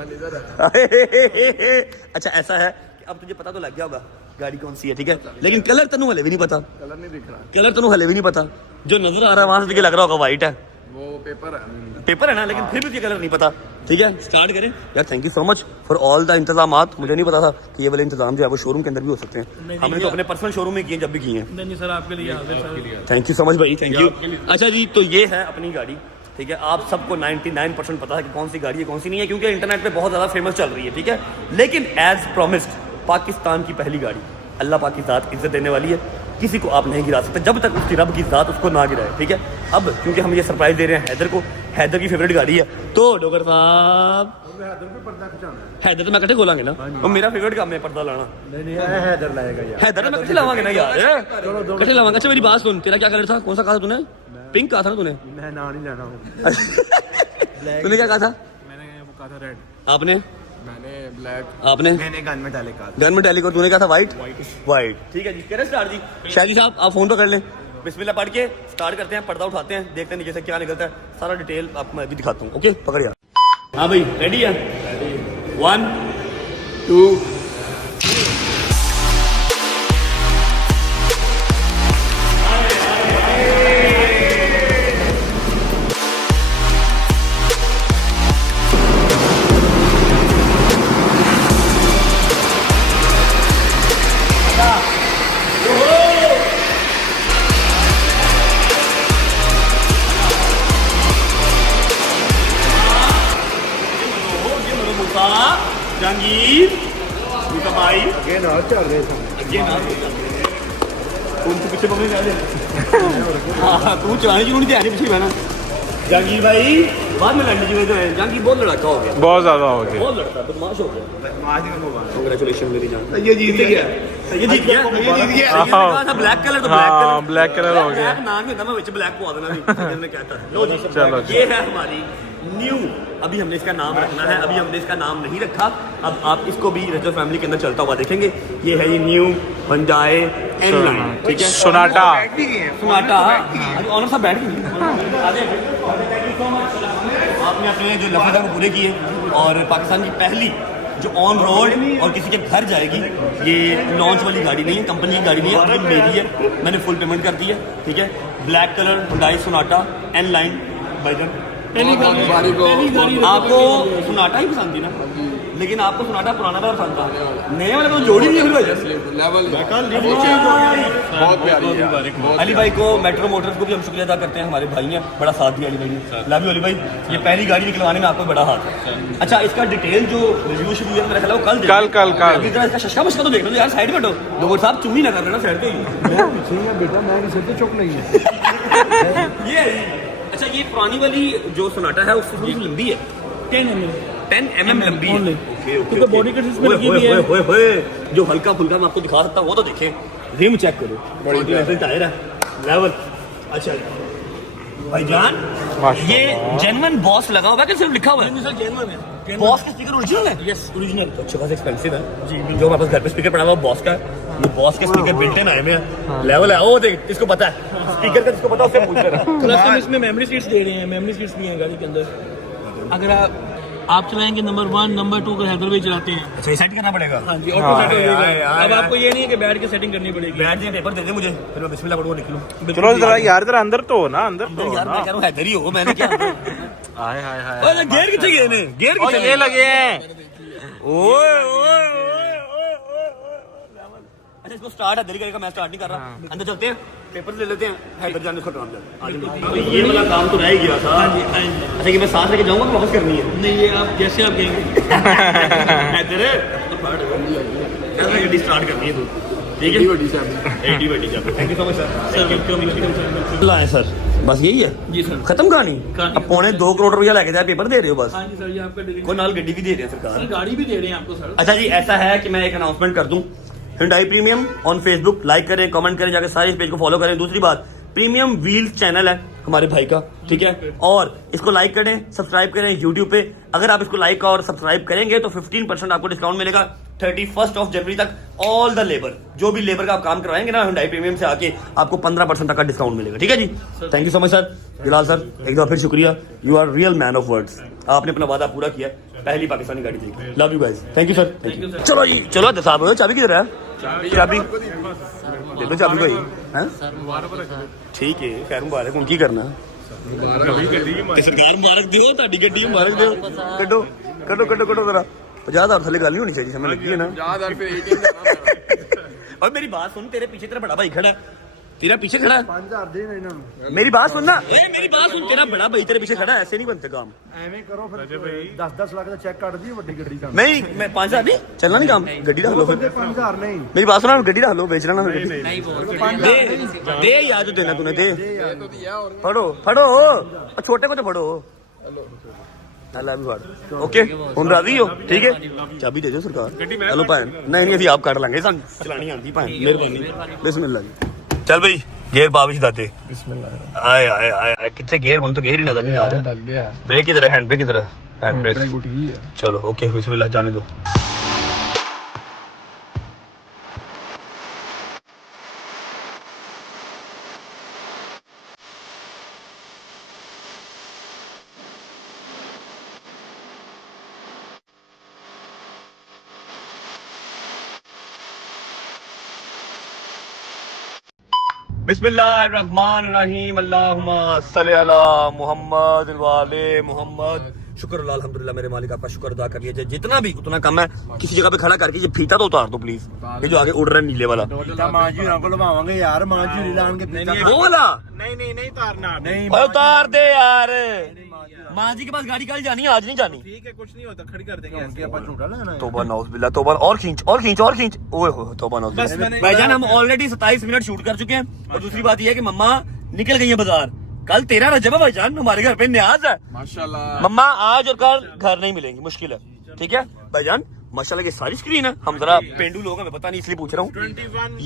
अच्छा ऐसा है कि अब तुझे पता तो लग गया होगा गाड़ी कौन सी है, ठीक है, लेकिन कलर तनु हले भी नहीं पता। कलर नहीं दिख रहा, कलर तनु हले भी नहीं पता। जो नजर आ रहा है वहां से तुझे लग रहा होगा व्हाइट है, वो पेपर है ना, लेकिन फिर भी तुझे कलर नहीं पता। ठीक है स्टार्ट करें यार। Thank you so much for all the इंतजामात। मुझे नहीं पता था कि ये वाले इंतजाम जो है वो शोरूम के अंदर भी हो सकते हैं। हमने तो अपने पर्सनल शोरूम में किए जब भी किए हैं। नहीं सर, आपके लिए थैंक यू सो मच भाई, थैंक यू। अच्छा जी, तो ये है अपनी गाड़ी, ठीक है। आप सबको 99% पता है कि कौन सी गाड़ी है कौन सी नहीं है, क्योंकि इंटरनेट पे बहुत ज़्यादा फेमस चल रही है, ठीक है। लेकिन एज प्रॉमिस्ड पाकिस्तान की पहली गाड़ी, अल्लाह पाक की ज़ात इज्जत देने वाली है, किसी को आप नहीं गिरा सकते जब तक उसकी रब की ज़ात उसको ना गिराए, ठीक है। अब क्योंकि हम ये सरप्राइज दे रहे हैं हैदर को, हैदर की फेवरेट गाड़ी है, तो डॉक्टर साहब हैदर तो मैं कट्ठे खोलांगे ना, और मेरा फेवरेट काम है पर्दा लाना। नहीं हैदर लाएगा यार, हैदर मैं कट्ठे लावांगे ना यार, कट्ठे लावांगे। अच्छा मेरी बात सुन, तेरा क्या कलर था, कौन सा कहा था तूने? पिंक कहा था ना तूने? मैं ना नहीं जाना हूँ। तूने क्या कहा था? मैंने वो कहा था रेड, आपने? मैंने ब्लैक, आपने? मैंने गन में डाले कहा। गन में टैली को तूने कहा था व्हाइट? व्हाइट, ठीक है जी। करें स्टार्ट जी। शादी साहब आप फोन पर कर लें, बिस्मिल्लाह पढ़ के स्टार्ट करते हैं, पर्दा उठाते हैं, देखते हैं नीचे से क्या निकलता है, सारा डिटेल आपको मैं भी दिखाता हूँ। ओके पकड़ यार। हाँ भाई रेडी है? 1 2 जहांगीर भाई ये ना चल रहे थे, ये ना तुम तो पीछे पकड़े जा रहे। हाँ तू चलाने की नहीं तैयारी पीछे बहना। जहांगीर भाई बाद में लड़ने की वजह है, जहांगीर बहुत लड़ाका हो गया, बहुत ज्यादा हो गया, बहुत लड़का बदमाश हो गया। कांग्रेचुलेशन मेरी जान, ये जीत गया, ये जीत गया, ये जीत गया। ब्लैक कलर तो ब्लैक कलर, ब्लैक कलर हो गया। नाम नहीं होता, मैं विच ब्लैक को देना नहीं, मैंने कहता। लो जी चलो ये है हमारी न्यू, अभी हमने इसका नाम रखना है, अभी हमने इसका नाम नहीं रखा, अब आप इसको भी रजो फैमिली के अंदर चलता हुआ देखेंगे। ये है ये न्यू Hyundai N9, ठीक है, सोनाटा। सोनाटा। ऑनर साहब बैठ गए, आपने अपने जो लफ्ज़ को पूरे किए, और पाकिस्तान की पहली जो ऑन रोड और किसी के घर जाएगी, ये लॉन्च वाली गाड़ी नहीं है, कंपनी की गाड़ी नहीं है, ये मेरी है, मैंने फुल पेमेंट कर दी है, ठीक है। Black colour Hyundai Sonata N9 भाईजान। आपको सोनाटा ही पसंद थी ना, लेकिन आपको सोनाटा पुराना वाला पसंद था, नए वाले को जोड़ी नहीं बहुत प्यारी है। अली भाई को, मेट्रो मोटर्स को भी हम शुक्रिया अदा करते हैं, हमारे भाई ने बड़ा साथ दिया अली भाई ने। लव यू अली भाई, ये पहली गाड़ी निकलवाने में आपको बड़ा हाथ है। अच्छा इसका डिटेल जो रिव्यू शुरू है मेरा ख्याल है वो कल अभी जरा इसका शशका बशका तो देख लो यार, साइड में हटो, डॉक्टर साहब चुम्मी ना कर रहे ना साइड पे ही। बेटा मैं किसी से चुप नहीं है। ये अच्छा ये पुरानी वाली जो सोनाटा है उससे थोड़ी सी लंबी है, 10 mm लंबी है, क्योंकि बॉडी किट इसमें लगी हुई है। जो हल्का फुल्का मैं आपको दिखा सकता हूँ वो तो देखें, रिम चेक करो, टायर है लेवल। अच्छा भाईजान ये जेन्युइन बॉस लगा हुआ है कि सिर्फ लिखा हुआ है? सर जेन्युइन है, बॉस के स्पीकर ओरिजिनल है? Yes original. तो अच्छा खासा एक्सपेंसिव है जी। जो हमारे पास घर पे स्पीकर पड़ा हुआ बॉस का, वो बॉस के स्पीकर बिल्ट इन आए हुए हैं, लेवल है। वो देख इसको पता है स्पीकर का, जिसको पता है उससे पूछ लेना। प्लस हम इसमें मेमोरी सीट्स दे रहे हैं, मेमोरी सीट्स भी हैं गाड़ी के अंदर। अगर आप चलाएंगे नंबर 1 नंबर 2 का हैदर भाई चलाते हैं। अच्छा सेट करना पड़ेगा? हाँ जी ऑटो सेट हो जाएगा। अब आपको ये नहीं है कि बैठ के सेटिंग करनी पड़ेगी। बैठ के पेपर दे दे मुझे, फिर मैं बिस्मिल्लाह पढ़ूंगा निकलूं। चलो जरा यार जरा अंदर तो हो ना, अंदर तो यार मैं कह रहा हूं हैदर ही हो, मैंने क्या हाय हाय हाय। ओए गियर किथे गए ने, गियर किथे लगे हैं। ओए ओए ओए अच्छा इसको स्टार्ट हैदर ही करेगा, मैं स्टार्ट नहीं कर रहा। अंदर चलते हैं, पेपर ले लेते हैं, हैदर जाने को काम करते हैं। ये वाला काम तो रह ही गया था। अच्छा कि मैं साथ लेके जाऊंगा, वापस करनी है? नहीं, ये आप जैसे आप कहेंगे। हैदर गाड़ी स्टार्ट करनी है तू, ठीक है? एडी बड़ी चाबी। Thank you so much sir. लाए सर, बस यही है जी सर। खत्म कहानी। अब पौने 2 करोड़ रुपया लेके जाए, पेपर दे रहे हो बस? हाँ जी सर, ये आपका डिलीवरी कोई नाल गड्डी भी दे रहे हैं सरकार। सर, गाड़ी भी दे रहे हैं आपको सर। अच्छा जी, ऐसा है कि मैं एक अनाउंसमेंट कर दूं, Hyundai premium on Facebook like करें, कमेंट करें, जाकर सारे इस पेज को फॉलो करें। दूसरी बात, प्रीमियम व्हील्स चैनल है हमारे भाई का, ठीक है? और इसको लाइक करें, सब्सक्राइब करें यूट्यूब पे। अगर आप इसको लाइक और सब्सक्राइब करेंगे तो 15% आपको डिस्काउंट मिलेगा 31 जनवरी तक। ऑल द लेबर, जो भी लेबर का आप काम करवाएंगे ना Hyundai प्रीमियम से आके, आपको 15% तक का डिस्काउंट मिलेगा, ठीक है जी? Thank you so much sir. Jalal sir, एक बार फिर शुक्रिया, you are real man of words. आपने अपना वादा पूरा किया, पहली पाकिस्तानी गाड़ी थी। Love you guys, thank you sir. चलो जी, चलो साहब, चाबी किधर है? चाबी दे दो, चाबी भाई हैं? ठीक है, खैर मुबारक। ਹੁਣ ਕੀ ਕਰਨਾ? ਤੇ ਸਰਕਾਰ ਮੁਬਾਰਕ ਦਿਓ, ਤੁਹਾਡੀ ਗੱਡੀ ਮੁਬਾਰਕ ਦਿਓ। ਕੱਢੋ ਕੱਢੋ ਕੱਢੋ ਕੱਢੋ ਜ਼ਰਾ। 50,000 ਥੱਲੇ ਗੱਲ ਨਹੀਂ ਹੋਣੀ ਚਾਹੀਦੀ, ਸਮਝ ਲੱਗੀ ਹੈ ਨਾ? 50,000 फिर ATM जाना पड़ेगा। और मेरी बात सुन, तेरे पीछे तेरा बड़ा भाई खड़ा है, तेरा पीछे खड़ा है। 5000 ਦੇ ਇਹਨਾਂ ਨੂੰ मेरी बात सुन ना, मेरी बात सुन, तेरा बड़ा भाई तेरे पीछे खड़ा है, ऐसे नहीं बनते काम। ਐਵੇਂ ਕਰੋ ਫਿਰ 10-10 ਲੱਖ ਦਾ ਚੈੱਕ ਕੱਢ ਦਿਓ ਵੱਡੀ ਗੱਡੀ ਦਾ। नहीं मैं 5,000 नहीं चलना, नहीं काम, गड्डी रख लो फिर। 5000 नहीं, मेरी बात सुना, गड्डी रख लो, बेचना ना फिर। दे यार, जो देना तूने दे। तो दिया और फड़ो फड़ो, और छोटे को तो फड़ो। ओके, ਹੁਣ राजी हो? ठीक है, चाबी दे दो सरकार। हेलो भैन, नहीं अभी आप काट लेंगे, सन चलानी आती भैन, मेहरबानी। बिस्मिल्लाह जी। चल भाई, गेयर पा भी दाते। बिस्मिल्लाह। आए आए आए, कितने गेयर? हम तो गेयर ही नजर नहीं आ रहा। ब्रेक किधर है? हैंड ब्रेक किधर है? Hand brake. चलो ओके, बिस्मिल्लाह, जाने दो। बिस्मिल्लाहिर्रहमानिर्रहीम, अल्लाहुम्मा सल्ली अला मुहम्मद वाले मुहम्मद। शुक्र अल्लाह, अल्हम्दुलिल्लाह मेरे मालिक, आपका शुक्र अदा कर लिया। जितना भी उतना कम है, किसी जगह पे खड़ा करके ये फीता तो उतार दो प्लीज, ये जो आगे उड़ रहा है नीले वाला। ਮਾਂ ਜੀ ਨਾਲ ਲਵਾਵਾਂਗੇ ਯਾਰ, ਮਾਂ ਜੀ ਲਾਣਗੇ ਪੀਤਾ। वो वाला ਨਹੀਂ ਤਾਰਨਾ ਨਹੀਂ। ओए उतार दे यार, माँ जी के पास गाड़ी कल जानी है, आज नहीं जानी। ठीक है, कुछ नहीं होता, खड़ी कर देंगे ऐसे। अपन झूठा लेना है। तौबा नौज बिल्ला, तौबा। और खींच और खींच और खींच, ओए हो तौबा नौज बिल्ला। भाईजान, हम ऑलरेडी 27 मिनट शूट कर चुके हैं। और दूसरी बात यह है कि मम्मा निकल गई है बाजार। कल 13 रजब है भाईजान, हमारे घर पे न्याज है। माशाल्लाह। मम्मा आज और कल घर नहीं मिलेंगी, मुश्किल है, ठीक है भाईजान? माशाल्लाह की सारी स्क्रीन है। हम जरा पेंडू लोग हमें पता नहीं, इसलिए पूछ रहा हूँ।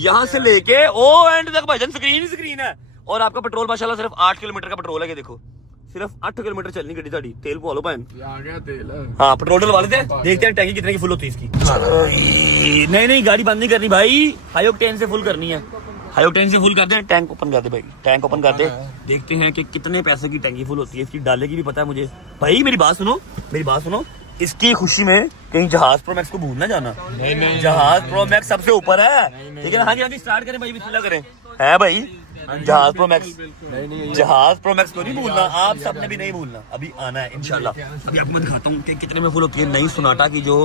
यहाँ से लेके ओ एंड तक भाईजान स्क्रीन ही स्क्रीन है। और आपका पेट्रोल माशाल्लाह सिर्फ 8 किलोमीटर का पेट्रोल है, ये देखो, सिर्फ 8 किलोमीटर चलनी गड्डी ताड़ी। तेल पवा लो भैन। आ गया तेल। हाँ, पेट्रोल डलवा लेते हैं, देखते हैं टैंकी कितने की फुल होती है इसकी। नहीं गाड़ी बंद नहीं करनी भाई, हाई ऑक्टेन से फुल करनी है। हाई ऑक्टेन से फुल करते हैं, टैंक ओपन कर दे भाई, टैंक ओपन करते हैं, देखते हैं कि कितने पैसे की टैंकी फुल होती है। इसकी डाले की भी पता है मुझे भाई। मेरी बात सुनो, मेरी बात सुनो, इसकी खुशी में कहीं जहाज प्रो मैक्स को भूल ना जाना। जहाज प्रो मैक्स सबसे ऊपर है, ठीक है ना? हाँ जी स्टार्ट करें भाई, बिस्मिल्लाह करें। है भाई, जहाज प्रो मैक्स, जहाज प्रो मैक्स को नहीं भूलना, आप सबने भी नहीं भूलना। अभी आना है इंशाल्लाह। अभी आपको मैं दिखाता हूँ कि कितने में फुल होती है। नई सोनाटा की जो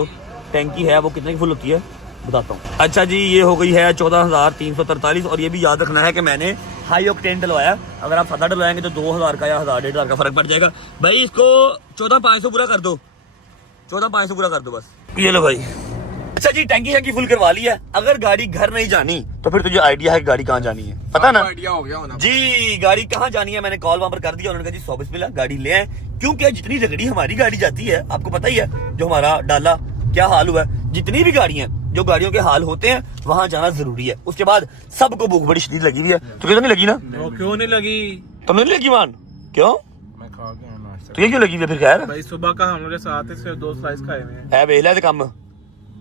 टैंकी है वो कितने की फुल होती है, बताता हूँ। अच्छा जी, ये हो गई है 14,343। और ये भी याद रखना है कि मैंने हाई ऑक्टेन डलवाया। अगर आप सादा डलवाएंगे तो 2,000 का या 1,000-1,500 का फर्क पड़ जाएगा भाई। इसको 14,500 पूरा कर दो, 14,500 पूरा कर दो बस। ये लो भाई। अच्छा जी, टैंकी फुल करवा ली है। अगर गाड़ी घर नहीं जानी तो फिर तुझे आइडिया है कि गाड़ी कहाँ जानी है, पता ना? आइडिया हो गया होना जी, गाड़ी कहाँ जानी है मैंने कॉल वहां पर कर दिया। उन्होंने कहा जी 100 बिस्मिल्लाह गाड़ी ले आए। क्योंकि जितनी रगड़ी हमारी गाड़ी जाती है, आपको पता ही है जो हमारा डाला क्या हाल हुआ है। जितनी भी गाड़ियां, जो गाड़ियों के हाल होते हैं, वहां जाना जरूरी है। उसके बाद सबको भूख बड़ी शदीद लगी हुई है। तुझे तो नहीं लगी ना? क्यों नहीं लगी? तो नहीं लगी मान, क्यों? मैं खा गया नाश्ता। तुझे क्यों लगी हुई है फिर? खैर भाई, सुबह का हम लोग साथ ही 2 स्लाइस खाए हुए हैं। है वेला दे काम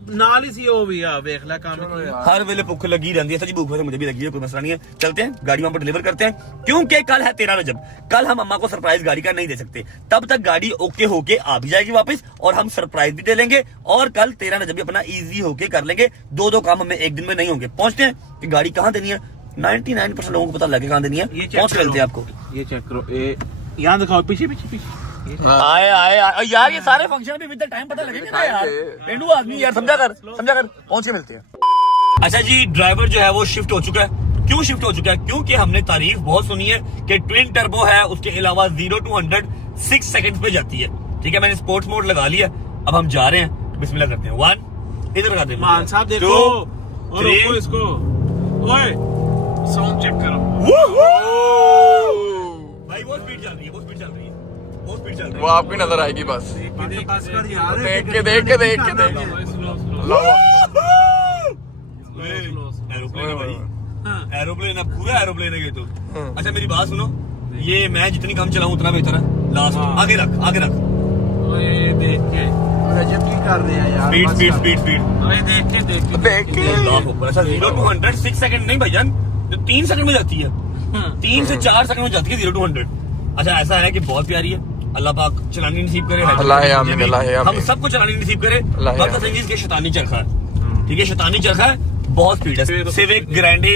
ਨਾਲ ही सी वो भी आ देख ले काम। हर वेले भूख लगी रहती है। सच भूख वैसे मुझे भी लगी है, कोई मसला नहीं है। चलते हैं, गाड़ी वहां पर डिलीवर करते हैं। क्योंकि कल है 13 रजब, कल हम अम्मा को सरप्राइज गाड़ी का नहीं दे सकते। तब तक गाड़ी ओके होके आ भी जाएगी वापस, और हम सरप्राइज भी दे लेंगे। और कल 13 रजब भी अपना इजी होके कर लेंगे। 2 काम हमें एक दिन में नहीं होंगे। पहुंचते हैं कि गाड़ी कहाँ देनी है। 99% लोगों को पता लगे कहाँ देनी है। पहुंच मिलते हैं आपको। ये चेक करो, यहाँ दिखाओ, पीछे पीछे पीछे। आए यार, ये सारे फंक्शन भी विद द टाइम पता लगेंगे ना यार। पेंडू आदमी यार, समझा कर। पहुंच के मिलते हैं। अच्छा जी, ड्राइवर जो है वो शिफ्ट हो चुका है। क्यों शिफ्ट हो चुका है? क्योंकि हमने तारीफ बहुत सुनी है कि ट्विन टर्बो है, उसके अलावा 0 to 100 6 सेकंड्स पे जाती है। ठीक है, मैंने स्पोर्ट्स मोड लगा लिया। अब हम जा रहे हैं, बिस्मिल्लाह करते हैं। 1 इधर लगाते हैं मान साहब देखो 2 और रोको इसको। ओए साउंड चेक करो। भाई वो स्पीड चल रही है, वो स्पीड चल रही है, वो स्पीड चल रही है। वो आपकी नजर आएगी बस। देख के एरोप्लेन है भाई, एरोप्लेन है, पूरा एरोप्लेन है ये तो। अच्छा मेरी बात सुनो, ये मैं जितनी कम चलाऊं उतना बेहतर है। लास्ट आगे रख, आगे रख। ओए देख के रजब की कर रहे हैं यार। स्पीड स्पीड स्पीड स्पीड ओए देख के लाख ऊपर। अच्छा 0 to 100 6 सेकंड नहीं भाईजान, तो 3 सेकंड में जाती है। 3 से 4 सेकंड में जाती है 0 to 100। अच्छा ऐसा है कि बहुत प्यारी है, अल्लाह पाक चलानी नसीब करे। हम सबको चलानी नसीब करे। वक्त सिंह के शैतानी चरखा है, ठीक है, शैतानी चरखा है, बहुत स्पीड है। सिविक ग्रैंडे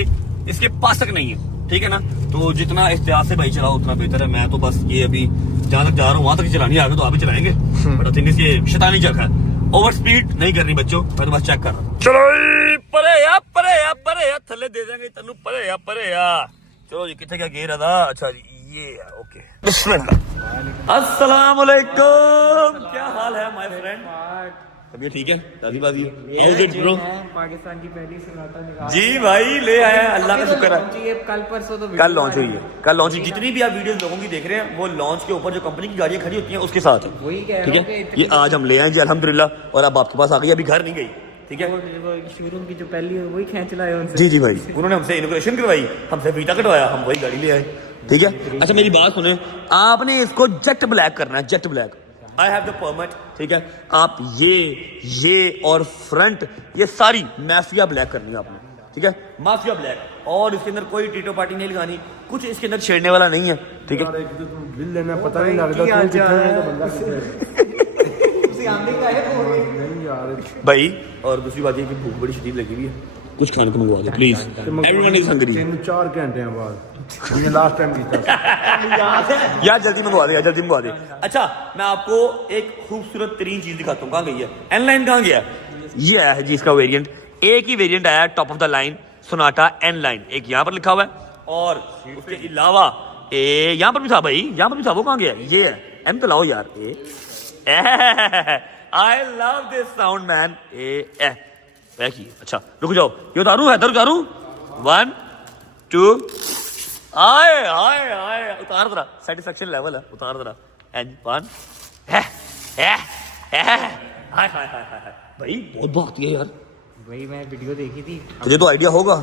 इसके पास तक नहीं है, ठीक है ना। तो जितना एहतियात से भाई चलाओ उतना बेहतर है। मैं तो बस ये अभी जहां तक जा रहा हूँ वहां तक चलानी, आगे तो आप ही चलाएंगे। बट आई थिंक इसके शैतानी चरखा है। ओवर स्पीड नहीं करनी बच्चों, मैं तो बस चेक कर रहा हूँ। चलो परे थले दे देंगे तेनू, परे चलो जी। कितने क्या गेर था? अच्छा जी ये है, ओके। बिस्मिल्लाह। अस्सलाम वालेकुम, क्या हाल है माय फ्रेंड? तबीयत ठीक है? दादी बाजी ब्रो? पाकिस्तान की पहली सनाता निकाल जी भाई ले आए हैं, अल्लाह का शुक्र है। कल परसों तो कल लॉन्च हुई है, कल लॉन्च हुई। जितनी भी आप वीडियोस लोगों की देख रहे हैं वो लॉन्च के ऊपर जो कंपनी की गाड़ियां खड़ी होती हैं उसके साथ है। वही कह ठीक रहा है, हूं ये आज हम ले आए जी अल्हम्दुलिल्लाह। और अब आपके पास आ गई, अभी घर नहीं गई। ठीक है, शोरूम की जो पहली है वही खींच लाए उनसे। जी जी भाई, उन्होंने हमसे इनोग्रेशन करवाई, हमसे फीता कटवाया, हम वही गाड़ी ले आए। ठीक है। अच्छा मेरी बात सुने, आपने इसको जेट ब्लैक करना है, jet black. I have the permit. ठीक है, आप ये और फ्रंट ये सारी माफिया ब्लैक करनी है आपने। ठीक है, माफिया ब्लैक। और इसके अंदर कोई टीटो पार्टी नहीं लगानी, कुछ इसके अंदर छेड़ने वाला नहीं है। ठीक है, बिल लेना पता नहीं लगता तू कितना है तो बंदा नहीं यार भाई। और दूसरी बात ये कि भूख बड़ी शदीद लगी हुई है, कुछ खाने को मंगवा दो प्लीज। Everyone is hungry. 4 घंटे बाद ये लास्ट टाइम कीता यार जल्दी मंगवा दे, यार जल्दी मंगवा दे। अच्छा मैं आपको एक खूबसूरत तरीन चीज दिखाता हूँ। कहाँ गई है एन-लाइन? कहाँ गया? ये आया है जी इसका वेरिएंट। एक ही वेरिएंट आया top of the line Sonata N-line. एक यहाँ पर लिखा हुआ है और उसके अलावा यहाँ पर भी था भाई, यहाँ पर भी था। वो कहाँ गया? ये है एम तो लाओ यार। I love this sound man. अच्छा रुक जाओ, ये उतारू है, उतारू 1 2 आए आए आए उतार जरा, सेटिस्फेक्शन लेवल है, उतार जरा। एंड 1 हाय हाय हाय भाई बहुत भागती है यार। वही मैं वीडियो देखी थी, तुझे तो आइडिया होगा।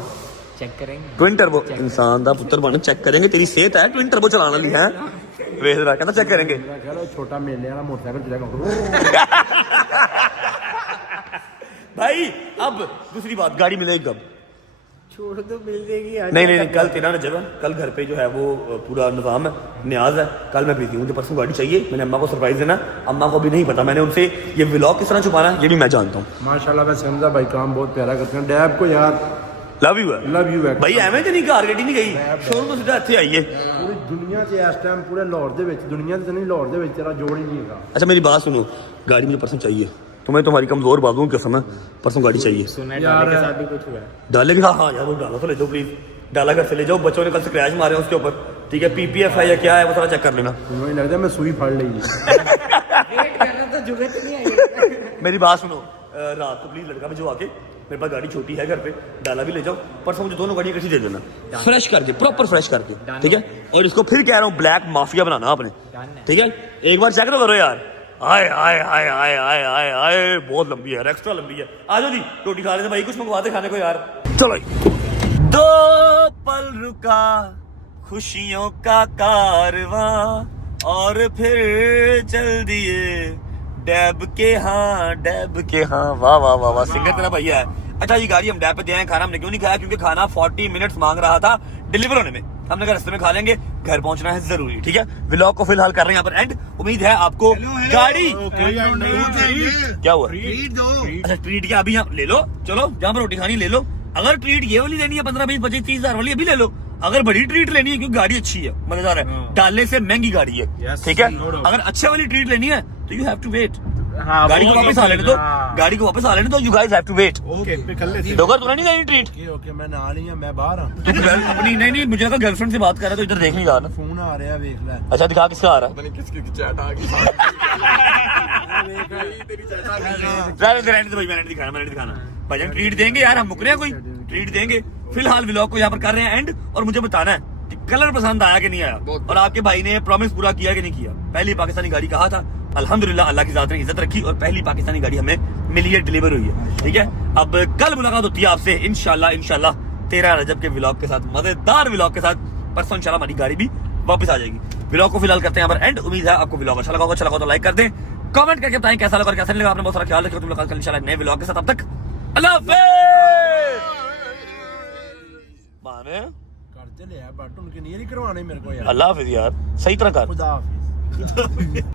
चेक करेंगे ट्विन टर्बो इंसान दा पुत्र बन, चेक करेंगे। तेरी सेहत है ट्विन टर्बो चलाने वाली है, वेख रहा कहता चेक करेंगे। छोटा मेले वाला मोटरसाइकिल चलेगा भाई। अब दूसरी बात, गाड़ी मिलेगी कब? छोड़ दो, मिल जाएगी यार। नहीं कल तेरा ना जगह, कल घर पे जो है वो पूरा निजाम है, न्याज है। कल मैं बिजी हूँ, मुझे परसों गाड़ी चाहिए। मैंने अम्मा को सरप्राइज देना, अम्मा को भी नहीं पता। मैंने उनसे ये व्लॉग किस तरह छुपाना है ये भी मैं जानता हूँ। माशाल्लाह मैं समझा भाई काम बहुत प्यारा करते हैं। डैब को यार लव यू है, लव यू है भाई। एवं तो नहीं कार गड्डी नहीं गई, शोरूम तो सीधा ਇੱਥੇ आइए। पूरी दुनिया से इस टाइम पूरे लाहौर ਦੇ ਵਿੱਚ, दुनिया से नहीं लाहौर ਦੇ ਵਿੱਚ तेरा जोड़ ही नहीं है। अच्छा मेरी बात सुनो, गाड़ी मुझे परसों चाहिए। तुम्हें तुम्हारी कमजोर बाजू की कसम है, परसों गाड़ी चाहिए। सुना है डाले के साथ भी कुछ हुआ है। डाले भी? हाँ यार वो डाला तो ले जाओ प्लीज, डाला घर से ले जाओ। बच्चों ने कल स्क्रैच मारे हैं उसके ऊपर। ठीक है, PPF है या क्या है वो सारा चेक कर लेना। मुझे लगता है मैं सुई फाड़ ली। वेट करना तो जुगत नहीं आई। मेरी बात सुनो, रात को प्लीज लड़का भिजवा के, मेरे पास गाड़ी छोटी है घर पे, डाला भी ले जाओ। परसों मुझे दोनों गाड़ियाँ इकट्ठी दे देना, फ्रेश करके, प्रॉपर फ्रेश करके। ठीक है, और इसको फिर कह रहा हूँ ब्लैक माफिया बनाना आपने। ठीक है, एक बार चेक तो करो यार। आए आए आए आए आए आए आए बहुत लंबी है, एक्स्ट्रा लंबी है। आ जाओ जी रोटी खा रहे थे भाई, कुछ मंगवाते खाने को यार। चलो 2 पल रुका खुशियों का कारवां और फिर चल दिए डैब के हाँ। वाह वाह वाह वाह, सिंगर तेरा भैया है। अच्छा ये गाड़ी हम डैब पे दे आए, खाना हमने क्यों नहीं खाया? क्योंकि खाना 40 मिनट्स मांग रहा था डिलीवर होने में। हमने कहा रास्ते में खा लेंगे, घर पहुंचना है जरूरी। ठीक है, व्लॉग को फिलहाल कर रहे हैं यहाँ पर एंड। उम्मीद है आपको गाड़ी क्या हुआ? अच्छा ट्रीट क्या? अभी यहाँ ले लो, चलो जहाँ पर रोटी खानी ले लो। अगर ट्रीट ये वाली लेनी है 15 20 25 30 हजार वाली, अभी ले लो। अगर बड़ी ट्रीट लेनी है, क्योंकि गाड़ी अच्छी है, मजेदार है, डालने से महंगी गाड़ी है। ठीक है, अगर अच्छे वाली ट्रीट लेनी है तो यू हैव टू वेट। हाँ, गाड़ी को वो वापस आ लेने दो, हाँ। गाड़ी को वापस आ लेने दो, you guys have to wait. Okay पे कल्ले थे दोगर तूने नहीं देनी ट्रीट? ओके मैं नाल ही हां मैं बाहर हां तू अपनी नहीं मुझे लगा गर्लफ्रेंड से बात कर रहा है तो इधर देख नहीं रहा ना। फोन आ रहा है देख ले अच्छा दिखा किसका आ रहा है? पता नहीं किसकी चैट आ गई तेरी चैट आ गई। रहने दो भाई, मैंने नहीं दिखाना भाईजान। ट्रीट देंगे यार, हम मुक रहे हैं, कोई ट्रीट देंगे। फिलहाल व्लॉग को यहाँ पर कर रहे हैं एंड, और मुझे बताना है कि कलर पसंद आया कि नहीं आया, और आपके भाई ने प्रॉमिस पूरा किया कि नहीं किया। पहली पाकिस्तानी गाड़ी कहा था, अल्हम्दुलिल्लाह अल्लाह की ज़ात ने इज्जत रखी और पहली पाकिस्तानी गाड़ी हमें मिली है, डिलीवर हुई है। ठीक है, अब कल मुलाकात होती है आपसे इंशाल्लाह 13 रजब के व्लॉग के साथ, मजेदार व्लॉग के साथ। परसों इंशाल्लाह हमारी गाड़ी भी वापस आ जाएगी। व्लॉग को फिलहाल करते हैं यहाँ पर एंड। उम्मीद है आपको व्लॉग अच्छा लगा तो लाइक कर दें, कमेंट करके बताएं कैसा लगा और कैसा नहीं लगा। आपने बहुत सारा ख्याल रखिए, मुलाकात कल इंशाल्लाह नए व्लॉग के साथ। अब तक अल्लाह हाफिज़। माने करते ले यार बट उनके नहीं करवाने मेरे को यार। अल्लाह हाफिज़ यार, सही तरह कर। खुदा हाफिज़।